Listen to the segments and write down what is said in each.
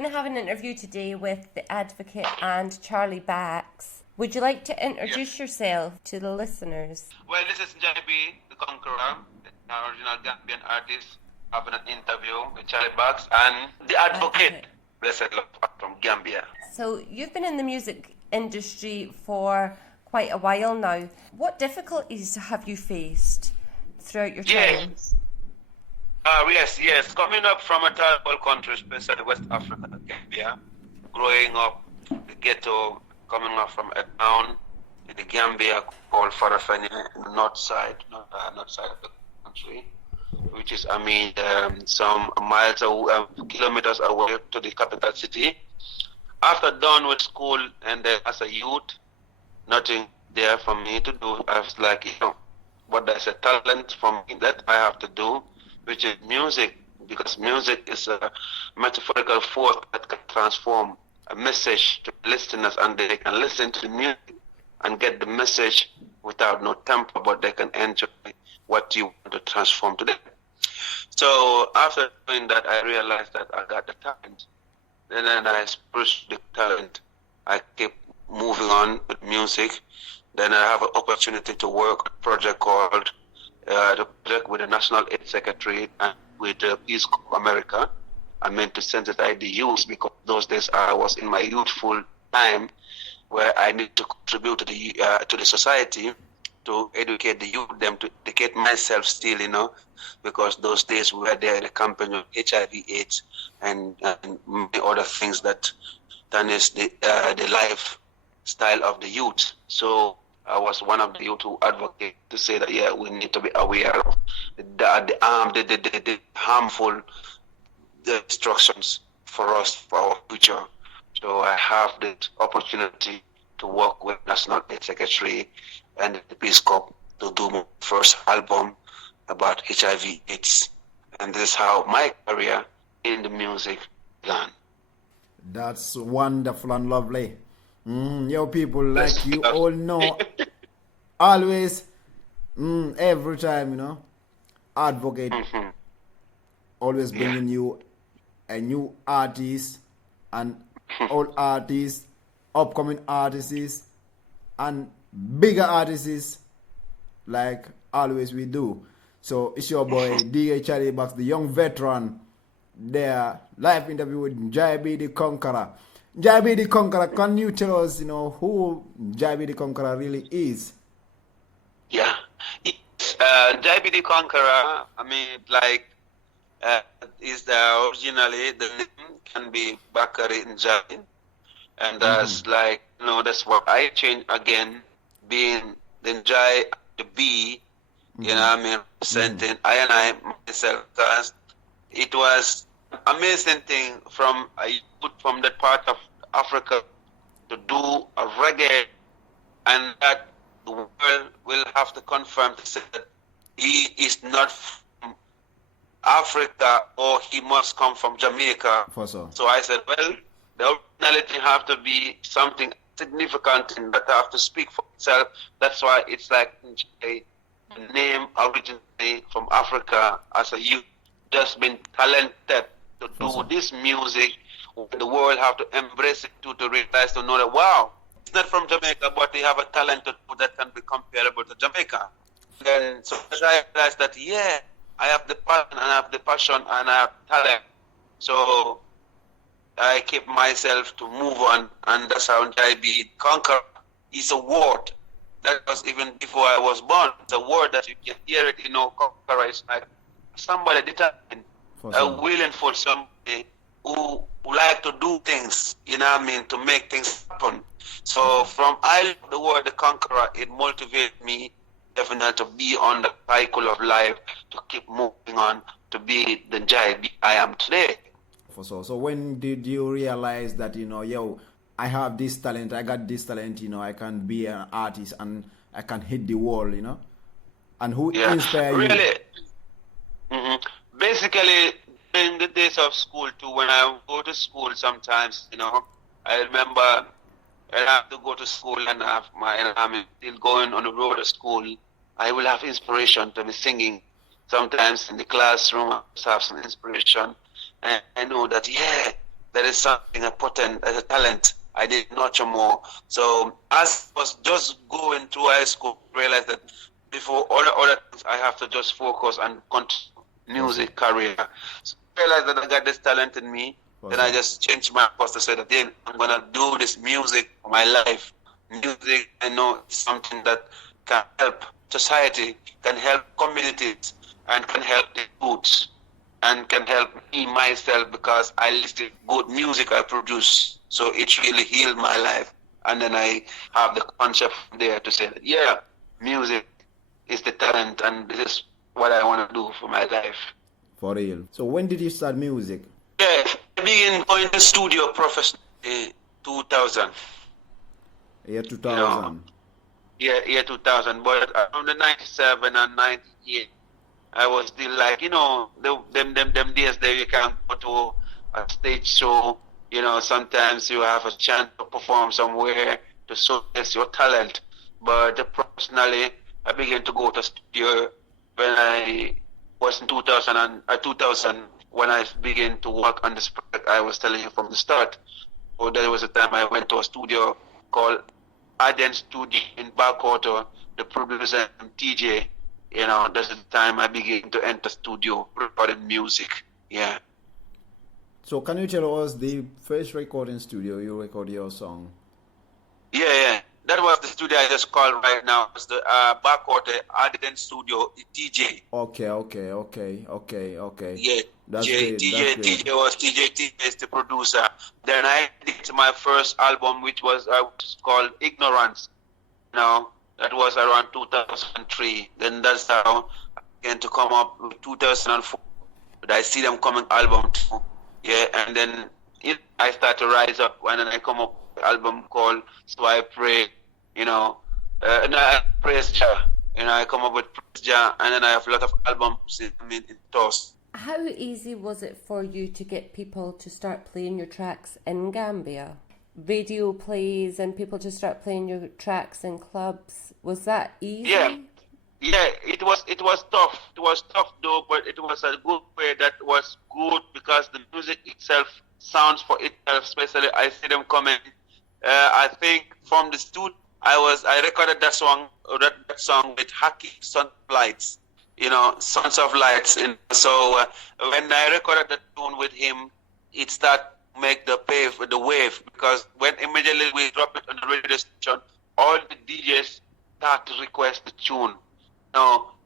going to have an interview today with the Advocate and CHARLYBAX. Would you like to introduce yourself to the listeners? Well, this is Njie B Conquerer, the original Gambian artist, having an interview with CHARLYBAX and the Advocate, blessed love from Gambia. So you've been in the music industry for quite a while now. What difficulties have you faced throughout your time? Yes. Coming up from a terrible country, especially West Africa, Gambia, growing up in the ghetto, coming up from a town in the Gambia called Farafeni, in the north side of the country, which is, some miles away, kilometers away to the capital city. After done with school and as a youth, nothing there for me to do. I was like, what there's a talent for me that I have to do, which is music, because music is a metaphorical force that can transform a message to listeners, and they can listen to the music and get the message without no temper, but they can enjoy what you want to transform to them. So after doing that, I realized that I got the talent. And then I pushed the talent. I keep moving on with music. Then I have an opportunity to work on a project called the project with the National Aid Secretary and with Peace Corps America. I meant to sensitize the youth, because those days I was in my youthful time where I need to contribute to the society, to educate the youth, them to educate myself still, because those days we were there in a campaign of HIV/AIDS and many other things that tarnish the lifestyle of the youth. So I was one of the youth who advocate to say that we need to be aware of the harmful instructions for us, for our future. So I have the opportunity to work with National Aid Secretary and the Peace Corps to do my first album about HIV/AIDS. And this is how my career in the music began. That's wonderful and lovely. People, like you all know, always, every time, Advocate always bringing you a new artist and old artists, upcoming artists, and bigger artists, like always we do. So it's your boy DJ CHARLYBAX, the young veteran, there, live interview with Njie B Conquerer. Njie B Conquerer, can you tell us, who Njie B Conquerer really is? Yeah, Njie B Conquerer, is originally the name can be Bakari Njie, and that's that's what I changed again, being the Njie, the B, representing I and I myself, because it was amazing thing from that part of Africa to do a reggae, and that the world will have to confirm to say that he is not from Africa, or he must come from Jamaica. So I said, well, the originality have to be something significant and that have to speak for itself. That's why it's like the name originally from Africa as a youth, just been talented to do this music. The world have to embrace it to realize, to know that, wow, it's not from Jamaica, but they have a talent to do that can be comparable to Jamaica. And so I realized that, I have the passion and I have talent. So I keep myself to move on, and that's how Njie B Conquerer is a word that was even before I was born. It's a word that you can hear it, conqueror is like somebody determined, willing for somebody who like to do things, to make things happen. So from I love the word the conqueror, it motivates me definitely to be on the cycle of life, to keep moving on, to be the Njie B I am today. So when did you realize that, I have this talent, I got this talent, I can be an artist and I can hit the wall, And who inspired you? Really? Basically, in the days of school too, when I go to school sometimes, I remember I have to go to school and I'm still going on the road to school. I will have inspiration to be singing. Sometimes in the classroom, I have some inspiration. And I know that, there is something important as a talent I did nurture more. So as I was just going through high school, I realized that before all the other things, I have to just focus on music career. So I realized that I got this talent in me. Then I just changed my course to say that then I'm gonna do this music for my life. Music, I know, is something that can help society, can help communities, and can help the youth, and can help me myself because I listen to good music I produce. So it really healed my life. And then I have the concept from there to say that, yeah, music is the talent and this is what I want to do for my life. For real. So when did you start music? Yeah, I began going to studio professionally 2000. Year 2000. Year 2000. But around the 97 and 98, I was still like, them days there you can go to a stage show. Sometimes you have a chance to perform somewhere to showcase your talent. But professionally, I began to go to studio when I was in 2000 when I began to work on this project I was telling you from the start. So there was a time I went to a studio called Arden Studio in Backwater, the producer TJ. That's the time I began to enter studio recording music. Yeah. So can you tell us the first recording studio you record your song? Yeah. That was the studio I just called right now. It's the Backwater Arden Studio, TJ. Okay. Yeah. That's great. TJ is the producer. Then I did my first album, which was called Ignorance. That was around 2003. Then that's how I began to come up with 2004. But I see them coming album too. Yeah, and then I start to rise up, and then I come up with an album called So I Pray. Praise Jah. I come up with Praise Jah, and then I have a lot of albums in toss. How easy was it for you to get people to start playing your tracks in Gambia? Radio plays and people to start playing your tracks in clubs. Was that easy? Yeah, it was tough. It was tough though, but it was a good way that was good because the music itself sounds for itself. Especially I see them coming. I think from the studio I recorded that song with Haki Sons of Lights. Sons of Lights. So when I recorded the tune with him, it started to make the wave because when immediately we drop it on the radio station, all the DJs start to request the tune.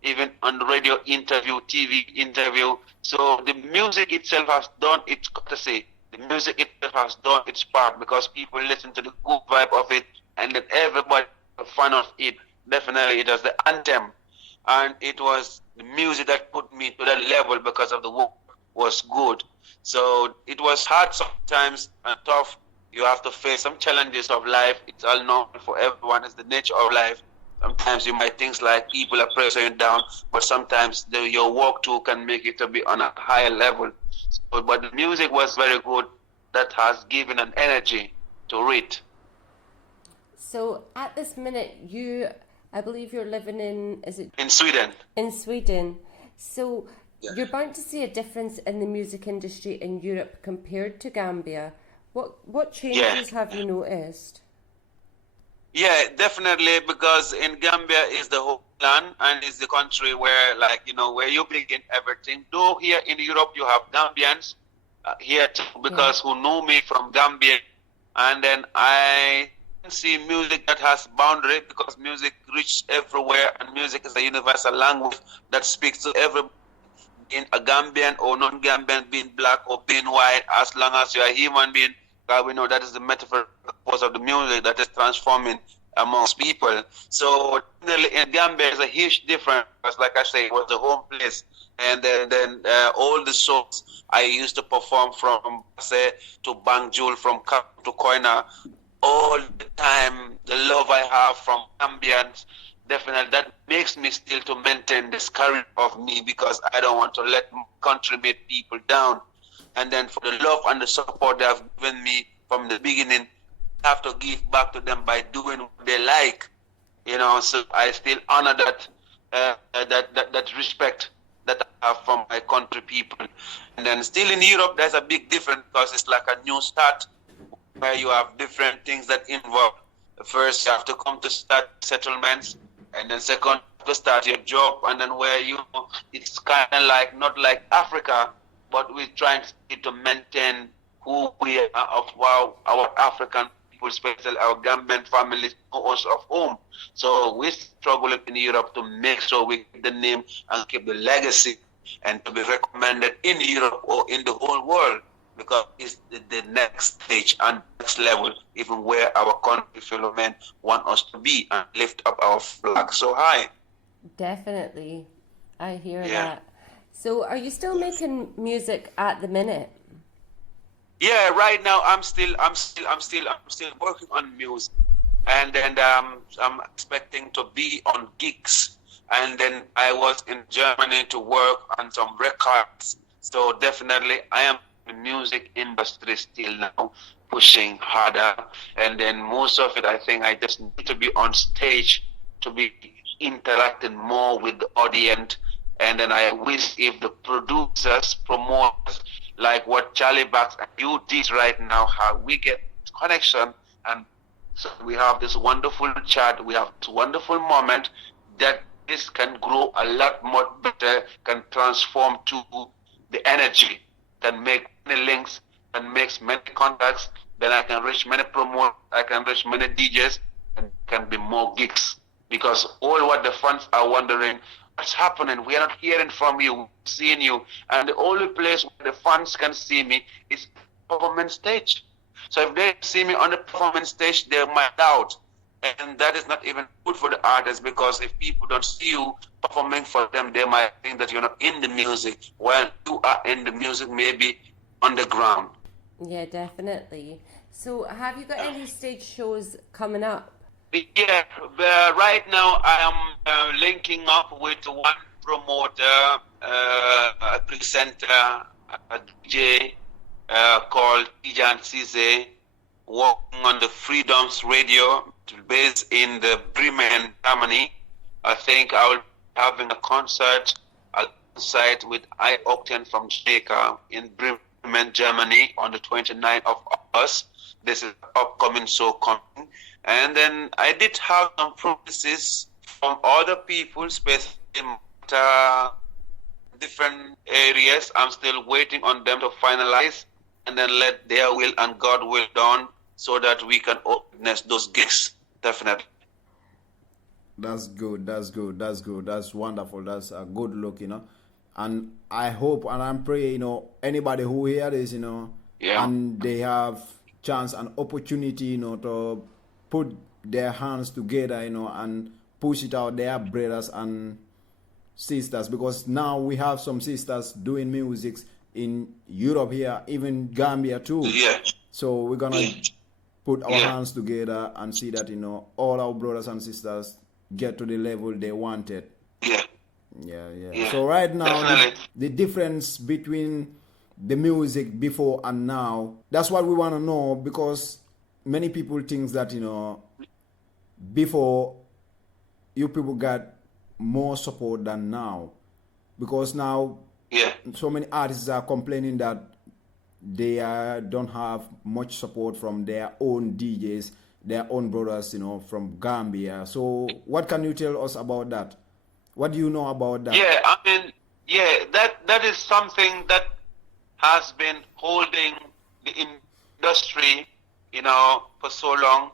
Even on the radio interview, TV interview. So the music itself has done its courtesy. The music itself has done its part because people listen to the good vibe of it, and then everybody a fan of it. Definitely, it was the anthem, and it was the music that put me to that level because of the work was good. So it was hard sometimes and tough. You have to face some challenges of life. It's all known for everyone. It's the nature of life. Sometimes you might think like people are pressing you down, but sometimes your work too can make it to be on a higher level. But the music was very good. That has given an energy to it. So at this minute, I believe you're living in Sweden. In Sweden. So you're bound to see a difference in the music industry in Europe compared to Gambia. What changes have you noticed? Yeah, definitely, because in Gambia is the whole land and is the country where, where you begin everything. Though here in Europe you have Gambians here too, because who know me from Gambia, and then I see music that has boundary because music reaches everywhere, and music is a universal language that speaks to everybody, being a Gambian or non-Gambian, being black or being white, as long as you are a human being. God, we know that is the metaphor of the music that is transforming amongst people. So in Gambia is a huge difference because, like I say, it was the home place. And then all the shows I used to perform from say to Banjul, from Cap to Koina, all the time, the love I have from Gambians, definitely that makes me still to maintain this career of me because I don't want to let country-made people down. And then for the love and the support they have given me from the beginning, I have to give back to them by doing what they like. So I still honor that respect that I have from my country people. And then still in Europe, there's a big difference because it's like a new start where you have different things that involve. First, you have to come to start settlements, and then second, to start your job, and then where it's kind of like not like Africa, but we're trying to maintain who we are of our African people, especially our Gambian families, also of home. So we struggle in Europe to make sure we keep the name and keep the legacy, and to be recommended in Europe or in the whole world, because it's the next stage and next level, even where our country fellow men want us to be and lift up our flag so high. Definitely. I hear that. So are you still making music at the minute? Yeah, right now I'm still working on music, and then I'm expecting to be on gigs, and then I was in Germany to work on some records. So definitely I am in the music industry still now, pushing harder, and then most of it I think I just need to be on stage to be interacting more with the audience. And then I wish if the producers, promoters, like what CHARLYBAX and you did right now, how we get connection, and so we have this wonderful chat, we have this wonderful moment, that this can grow a lot more better, can transform to the energy, can make many links, can make many contacts, then I can reach many promoters, I can reach many DJs, and can be more gigs. Because all what the fans are wondering, what's happening? We are not hearing from you, seeing you. And the only place where the fans can see me is performance stage. So if they see me on the performance stage, they might doubt. And that is not even good for the artist, because if people don't see you performing for them, they might think that you're not in the music. While you are in the music, maybe on the ground. Yeah, definitely. So have you got any stage shows coming up? Yeah, right now I am linking up with one promoter, a presenter, a DJ called DJ CHARLYBAX, working on the Freedoms Radio, based in the Bremen, Germany. I think I will be having a concert alongside with I-Octane from Jamaica in Bremen, Germany on the 29th of August. This is upcoming show coming. And then I did have some promises from other people, especially in different areas. I'm still waiting on them to finalize, and then let their will and God will done, so that we can witness those gigs. Definitely. That's good. That's wonderful. That's a good look, And I hope and I'm praying, anybody who hear this, and they have chance and opportunity, to put their hands together, and push it out, their brothers and sisters, because now we have some sisters doing music in Europe here, even Gambia too. Yeah. So we're gonna put our hands together and see that, all our brothers and sisters get to the level they wanted. Yeah. So right now, the difference between the music before and now, that's what we want to know, because many people think that, before you people got more support than now, because now so many artists are complaining that they don't have much support from their own DJs, their own brothers, from Gambia. So what can you tell us about that? What do you know about that? Yeah, I mean, that is something that has been holding the industry, for so long,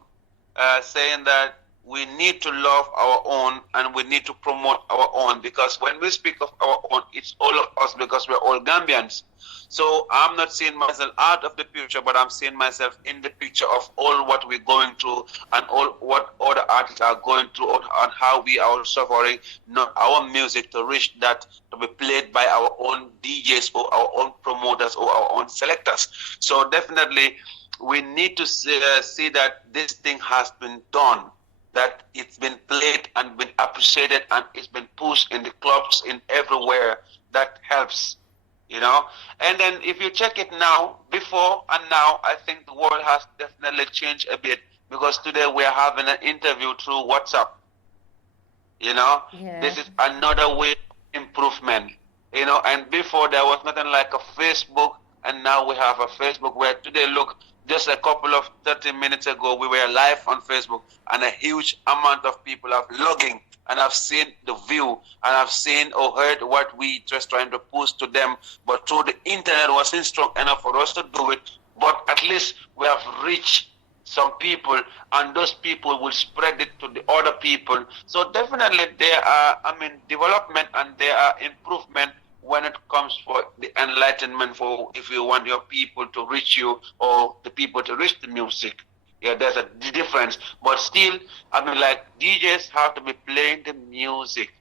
saying that we need to love our own and we need to promote our own, because when we speak of our own, it's all of us, because we're all Gambians. So I'm not seeing myself out of the picture, but I'm seeing myself in the picture of all what we're going through and all what other artists are going through, and how we are suffering, not our music to reach that, to be played by our own DJs or our own promoters or our own selectors. So definitely we need to see that this thing has been done, that it's been played and been appreciated and it's been pushed in the clubs, in everywhere. That helps, And then if you check it now, before and now, I think the world has definitely changed a bit, because today we're having an interview through WhatsApp. This is another way of improvement. You know, and before there was nothing like a Facebook, and now we have a Facebook where today, look, just a couple of 30 minutes ago, we were live on Facebook, and a huge amount of people are logging and have seen the view, and have seen or heard what we just trying to post to them. But through the internet wasn't strong enough for us to do it. But at least we have reached some people, and those people will spread it to the other people. So definitely there are, development, and there are improvement when it comes for the enlightenment, for if you want your people to reach you or the people to reach the music. Yeah, there's a difference. But still, like DJs have to be playing the music,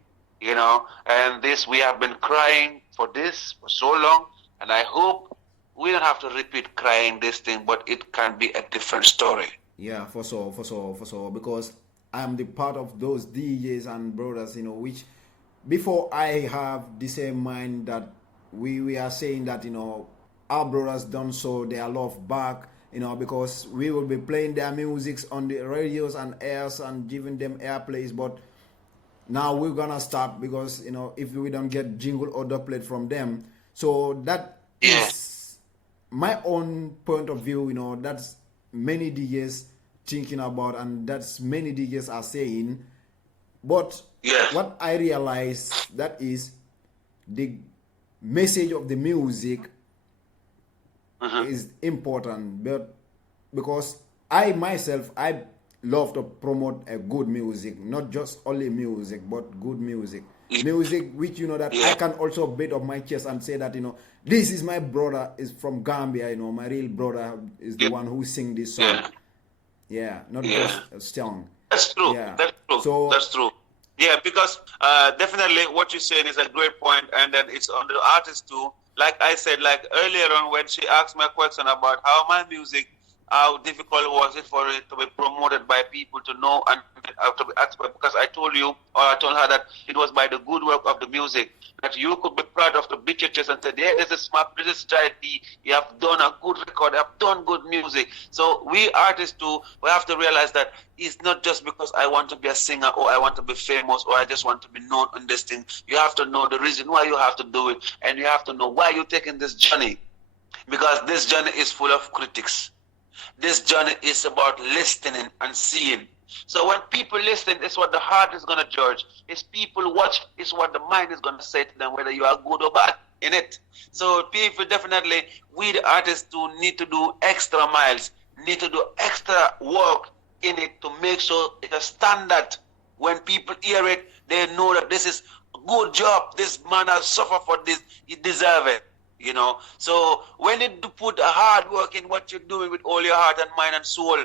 you know, and this, we have been crying for this for so long, and I hope we don't have to repeat crying this thing, but it can be a different story. Yeah, for sure, because I'm the part of those DJs and brothers, you know, which before I have the same mind that we are saying that, you know, our brothers don't show their love back, you know, because we will be playing their musics on the radios and airs and giving them airplays, but now we're gonna stop because, you know, if we don't get jingle or dubplate from them. So that is my own point of view, you know, that's many DJs thinking about, and that's many DJs are saying. But what I realize, that is the message of the music is important, but because I myself, I love to promote a good music, not just only music, but good music. Music which, you know, that I can also beat up my chest and say that, you know, this is my brother, is from Gambia, you know, my real brother is the one who sing this song. Not just a song. That's true. That's true. So that's true. Yeah, because definitely what you're saying is a great point, and then it's on the artist too. Like I said, like earlier on when she asked me a question about how my music, how difficult was it for it to be promoted by people to know and to be asked, because I told you, or I told her that it was by the good work of the music, that you could be proud of the beat your chest and say, yeah, this is charity, you have done a good record, you have done good music. So we artists too, we have to realize that it's not just because I want to be a singer or I want to be famous or I just want to be known on this thing. You have to know the reason why you have to do it, and you have to know why you're taking this journey, because this journey is full of critics. This journey is about listening and seeing. So when people listen, it's what the heart is going to judge. It's people watch, it's what the mind is going to say to them, whether you are good or bad in it. So people definitely, we the artists do need to do extra miles, need to do extra work in it to make sure it's a standard. When people hear it, they know that this is a good job. This man has suffered for this. He deserves it. You know, so when you put a hard work in what you're doing with all your heart and mind and soul,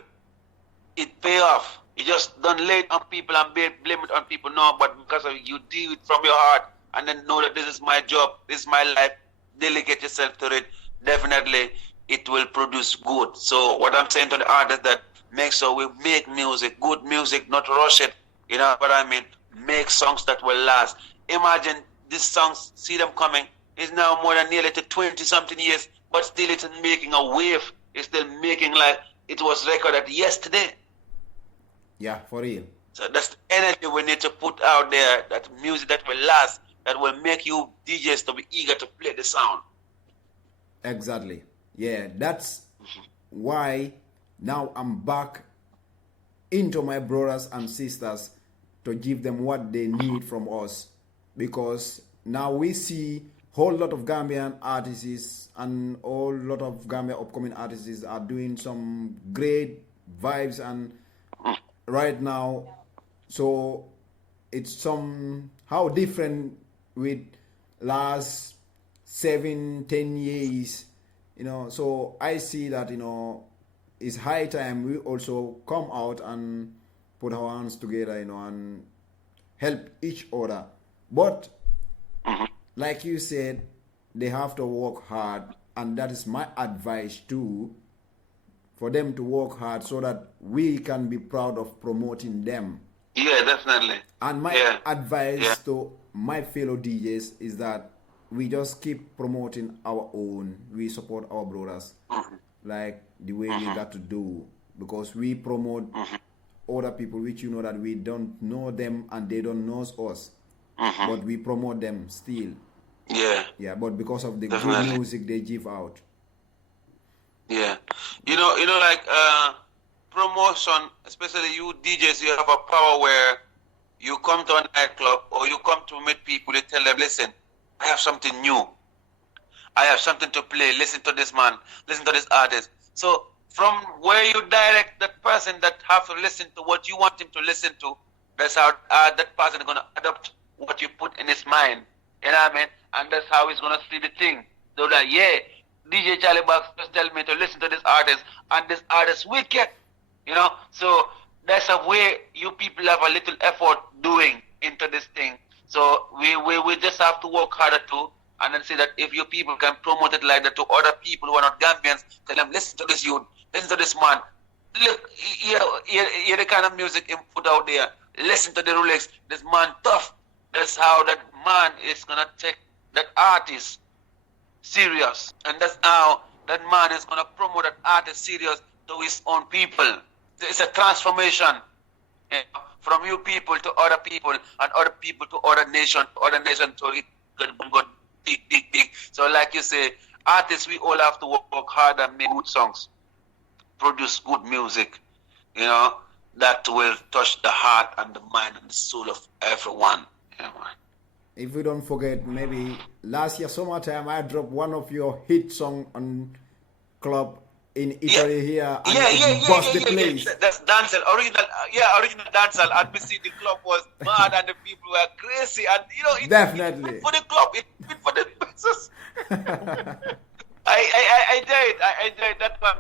it pay off. You just don't lay it on people and blame it on people, no, but because of you do it from your heart and then know that this is my job, this is my life, delegate yourself to it, definitely it will produce good. So what I'm saying to the artists, that make sure we make music, good music, not rush it, you know what I mean? Make songs that will last. Imagine these songs, see them coming, is now more than nearly to 20-something years, but still it's making a wave. It's still making like it was recorded yesterday. Yeah, for real. So that's the energy we need to put out there, that music that will last, that will make you DJs to be eager to play the sound. Exactly. Yeah, that's why now I'm back into my brothers and sisters to give them what they need from us, because now we see whole lot of Gambian artists and whole lot of Gambian upcoming artists are doing some great vibes and right now, so it's somehow different with last 7-10 years, you know. So I see that, you know, it's high time we also come out and put our hands together, you know, and help each other. But like you said, they have to work hard, and that is my advice too, for them to work hard so that we can be proud of promoting them. Yeah, definitely. And my advice to my fellow DJs is that we just keep promoting our own. We support our brothers like the way we got to do, because we promote other people which, you know, that we don't know them and they don't know us. But we promote them still. Yeah. Yeah, but because of the Definitely. good music they give out. Yeah. Like promotion, especially you DJs, you have a power where you come to a nightclub or you come to meet people, you tell them, listen, I have something new. I have something to play. Listen to this man. Listen to this artist. So from where you direct that person that have to listen to what you want him to listen to, that's how that person is going to adopt what you put in his mind. You know what I mean? And that's how he's going to see the thing. They're like, yeah, DJ CHARLYBAX just tell me to listen to this artist, and this artist wicked. So that's a way you people have a little effort doing into this thing. So we just have to work harder too, and then see that if you people can promote it like that to other people who are not Gambians, tell them, listen to this youth, listen to this man. Look, hear the kind of music he put out there. Listen to the lyrics. This man tough. That's how that man is gonna take that artist serious, and that's how that man is gonna promote that artist serious to his own people. It's a transformation, from you people to other people, and other people to other nation, so it can go big, big, big. So like you say, artists, we all have to work hard and make good songs, produce good music, that will touch the heart and the mind and the soul of everyone. Yeah, man. If we don't forget, maybe last year summertime I dropped one of your hit song on club in Italy here, and it bust the place. That's dancehall, original dancehall. And we see the club was mad and the people were crazy, and it Definitely. fit for the club, it fit for the business. I enjoyed that one.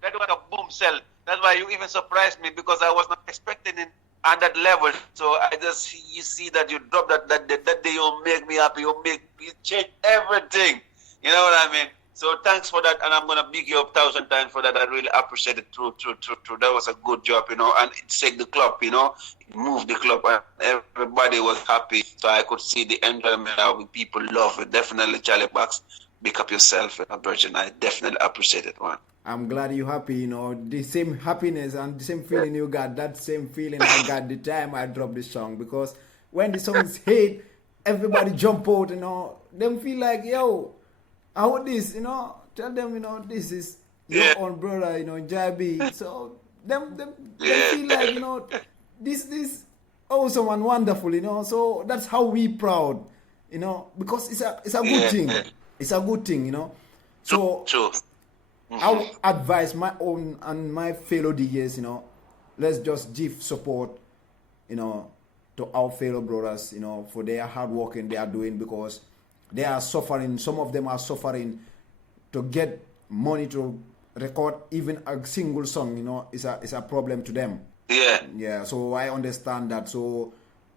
That was a boom sell. That's why you even surprised me, because I was not expecting it on that level. So you see that you drop that day, you make me happy. You change everything. You know what I mean? So thanks for that, and I'm gonna big you up 1,000 times for that. I really appreciate it. True. That was a good job, and it saved the club, it moved the club, and everybody was happy. So I could see the enjoyment how people love it. Definitely, CHARLYBAX, pick up yourself, Virgin. I definitely appreciate it, man. I'm glad you're happy, the same happiness and the same feeling you got, that same feeling I got the time I dropped this song, because when the song is hit, everybody jump out, them feel like, yo, I want this, tell them, this is your own brother, Njie B. So them feel like, this awesome and wonderful, so that's how we proud, because it's a good thing. It's a good thing, So True. I would advise my own and my fellow DJs, let's just give support, to our fellow brothers, for their hard work and they are doing, because they are suffering. Some of them are suffering to get money to record even a single song, is a problem to them. Yeah. Yeah, so I understand that. So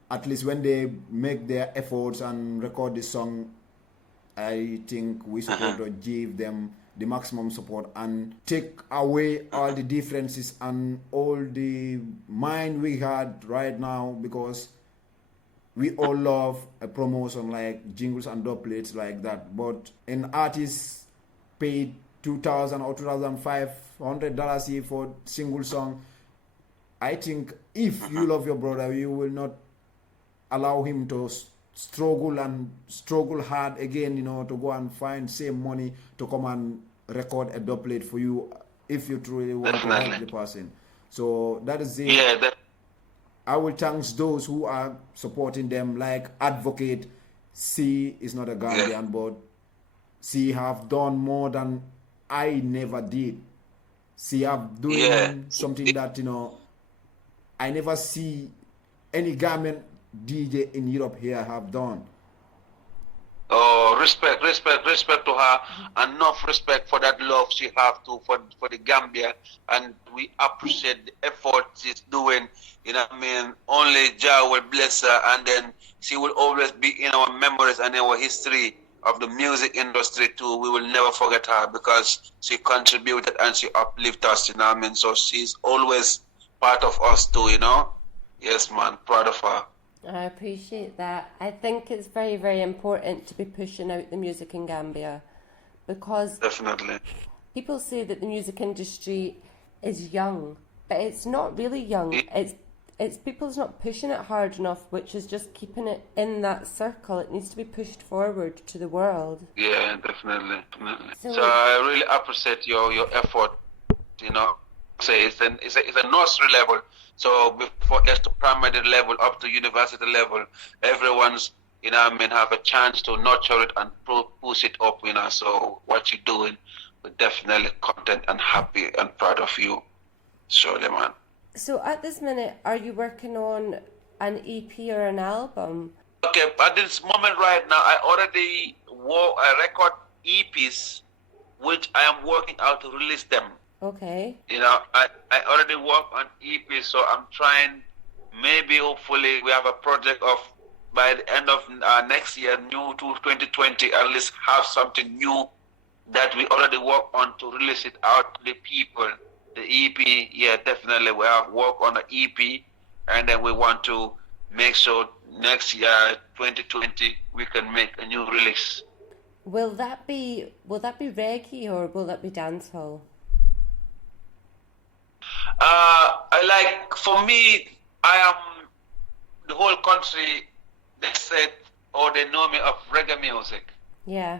at least when they make their efforts and record this song, I think we supposed to give them the maximum support and take away all the differences and all the mind we had right now, because we all love a promotion like jingles and doublets like that. But an artist paid $2,000 or $2,500 here for single song. I think if you love your brother, you will not allow him to struggle hard again, to go and find same money to come and record a doublet for you if you truly want to help the person. So that is it. Yeah. I will thank those who are supporting them, like Advocate. C is not a Gambian, but C have done more than I never did. C have doing something that, I never see any Gambian DJ in Europe here have done. Oh, respect to her. Enough respect for that love she have for the Gambia, and we appreciate the effort she's doing. Only Jah will bless her, and then she will always be in our memories and in our history of the music industry too. We will never forget her, because she contributed and she uplifted us. So she's always part of us too. Yes, man, proud of her. I appreciate that. I think it's very, very important to be pushing out the music in Gambia, because definitely people say that the music industry is young, but it's not really young. it's people's not pushing it hard enough, which is just keeping it in that circle. It needs to be pushed forward to the world. Yeah, definitely. So So I really appreciate your effort. You know, say it's a nursery level. So before us to primary level up to university level, everyone's have a chance to nurture it and push it up. So what you're doing, we're definitely content and happy and proud of you. Surely, man. So at this minute, are you working on an EP or an album? Okay, at this moment right now, I already record EPs, which I am working out to release them. Okay. I already work on EPs, so I'm trying, maybe hopefully we have a project of, by the end of next year, new to 2020, at least have something new that we already work on to release it out to the people. The EP, yeah, definitely we have work on the EP, and then we want to make sure next year, 2020, we can make a new release. Will that be reggae or will that be dancehall? For me, I am the whole country. They said, or they know me of reggae music. Yeah.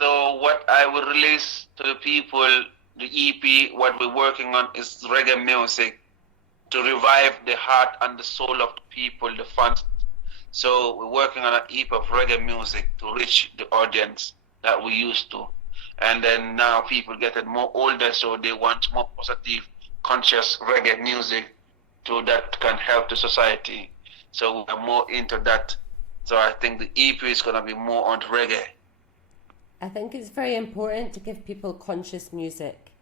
So what I will release to the people, the EP, what we're working on is reggae music to revive the heart and the soul of the people, the fans. So we're working on an EP of reggae music to reach the audience that we used to. And then now people getting more older, so they want more positive, conscious reggae music that can help the society. So we are more into that. So I think the EP is going to be more on reggae. I think it's very important to give people conscious music.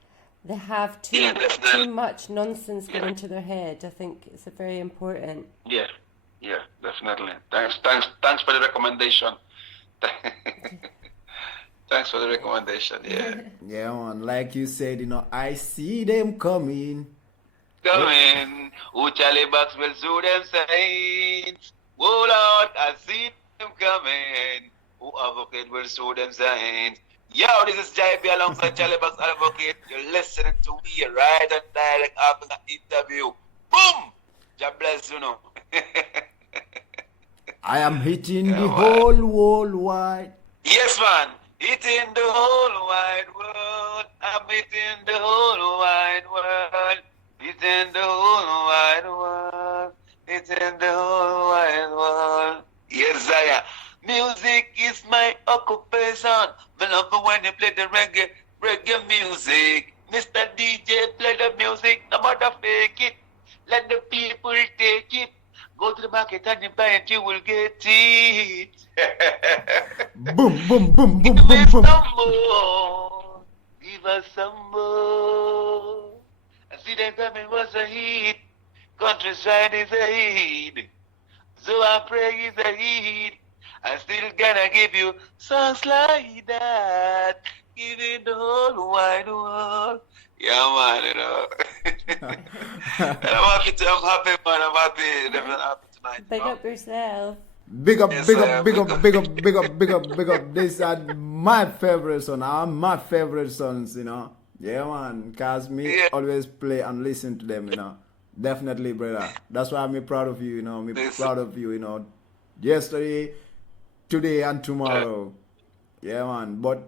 They have too much nonsense going into their head. I think it's very important. Yeah, definitely. Thanks for the recommendation. Thanks for the recommendation. Yeah. Yeah, man. Like you said, I see them coming. Coming. Who CHARLYBAX will sue them saints. Oh Lord, I see them coming. Who advocate will sue them saints. Yo, this is Njie B alongside CHARLYBAX and Advocate. You're listening to me right and direct after the interview. Boom! God bless you know. I am hitting the whole worldwide. Yes, man. Hitting the whole wide world. I'm hitting the whole wide world. Hitting the whole wide world. Hitting the whole wide world. Yes, I am. Music is my occupation. I love it when you play the reggae music. Mr. DJ, play the music, no matter fake it. Let the people take it. Go to the market and you buy it, you will get it. Boom, boom, boom, boom, Give boom, us boom. some more. Give us some more. I see that coming was a hit. Countryside is a hit. So I pray is a hit. I'm still gonna give you songs like that. Give it the whole wide world. Yeah, man, And I'm happy, man. I'm happy tonight. Big up yourself. Big up, Yes, big sir. up, big up, big up, big up, big up, big up. These are my favorite songs. Are my favorite songs, Yeah, man. Cause me always play and listen to them, Definitely, brother. That's why I'm proud of you, Me proud of you, Yesterday, today, and tomorrow. Yeah, man. But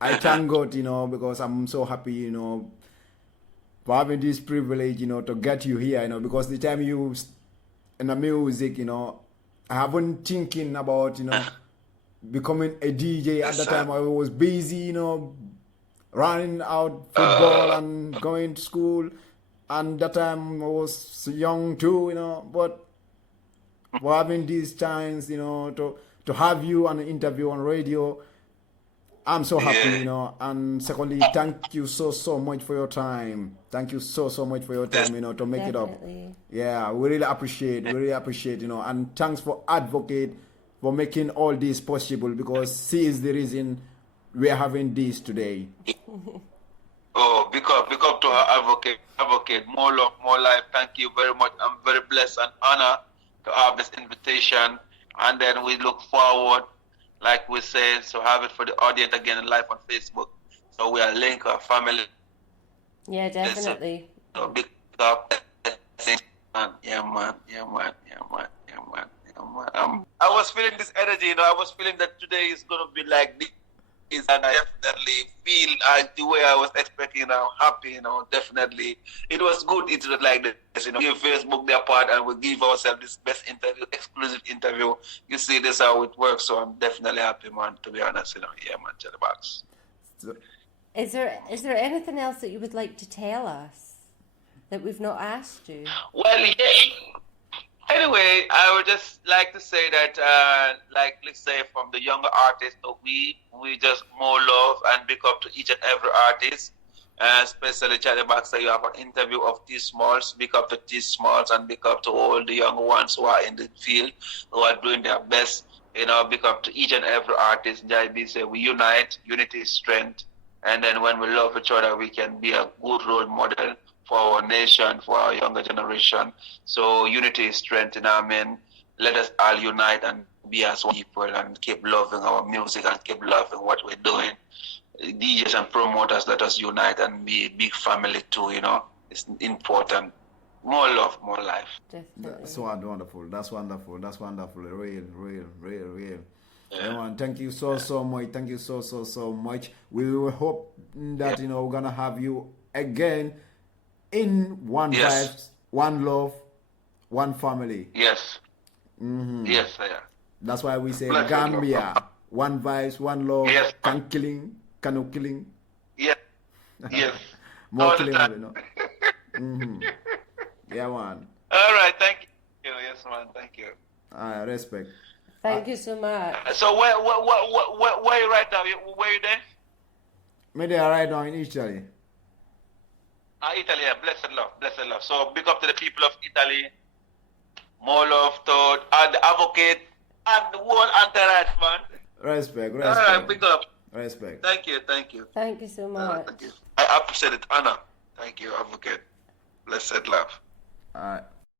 I thank God, because I'm so happy, for having this privilege, to get you here, because the time you in the music, I haven't thinking about, becoming a DJ. At the time I was busy, running out football and going to school. And that time I was young too, but for having these times, to have you on an interview on radio, I'm so happy, And secondly, thank you so much for your time. Thank you so much for your time, to make it up. Yeah, we really appreciate, And thanks for Advocate for making all this possible, because she is the reason we're having this today. Oh, big up to her advocate. More love, more life. Thank you very much. I'm very blessed and honored to have this invitation. And then we look forward, like we said, so have it for the audience again live on Facebook. So we are linked, our family. Yeah, definitely. So big up. Yeah, man. Yeah, man. Yeah, man. Yeah, man. Yeah, man. I was feeling this energy, you know. I was feeling that today is gonna be like this, and I definitely feel the way I was expecting. I'm happy, you know. Definitely, it was good. It was like this, you know. Give Facebook their part, and we give ourselves this best interview, exclusive interview. You see, this how it works. So I'm definitely happy, man. To be honest, you know. Yeah, man. CHARLYBAX. So, Is there anything else that you would like to tell us that we've not asked you? Well, yeah. Anyway, I would just like to say that, like, let's say from the younger artists, we just more love and big up to each and every artist, especially CHARLYBAX. You have an interview of T Smalls, big up to T Smalls, and big up to all the young ones who are in the field, who are doing their best. You know, big up to each and every artist. Njie B say we unite, unity is strength, and then when we love each other, we can be a good role model for our nation, for our younger generation. So unity is strength, you know what I mean? Let us all unite and be as one people and keep loving our music and keep loving what we're doing. DJs and promoters, let us unite and be a big family too, you know? It's important. More love, more life. Definitely. that's wonderful. That's wonderful. That's wonderful. Real. Yeah, man, thank you so much. Thank you so much. We will hope that, you know, we're gonna have you again in one vibes, one love, one family. Yes. Mm-hmm. Yes, yeah. That's why we say Bless Gambia, one vibes, one love, Yes. canoe killing, Yes. Yes. more All the killing, time. you know. Mm-hmm. Yeah, man. All right, thank you. Yes, man, thank you. Respect. Thank you so much. So where you right now? Where you there? Me there right now in Italy. Italy, yeah. Blessed love. So big up to the people of Italy. More love to the advocate and the whole entourage, man. Respect. All right, big up. Respect. Thank you. Thank you so much. Thank you. I appreciate it, Anna. Thank you, advocate. Blessed love. Alright.